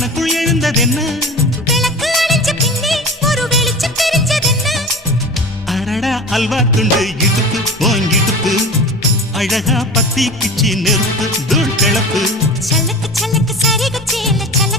எனக்குள் எழுந்ததென்ன விளக்கு அணைஞ்ச பின்னே ஒரு வெளிச்சம் தெரிஞ்சதென்ன அடடா அல்வா துண்டு இடுப்பு ஓங்கிடுப்பு அழகா பத்தி கிச்சி நெருப்பு தூள் கிளப்பு சல்லத்து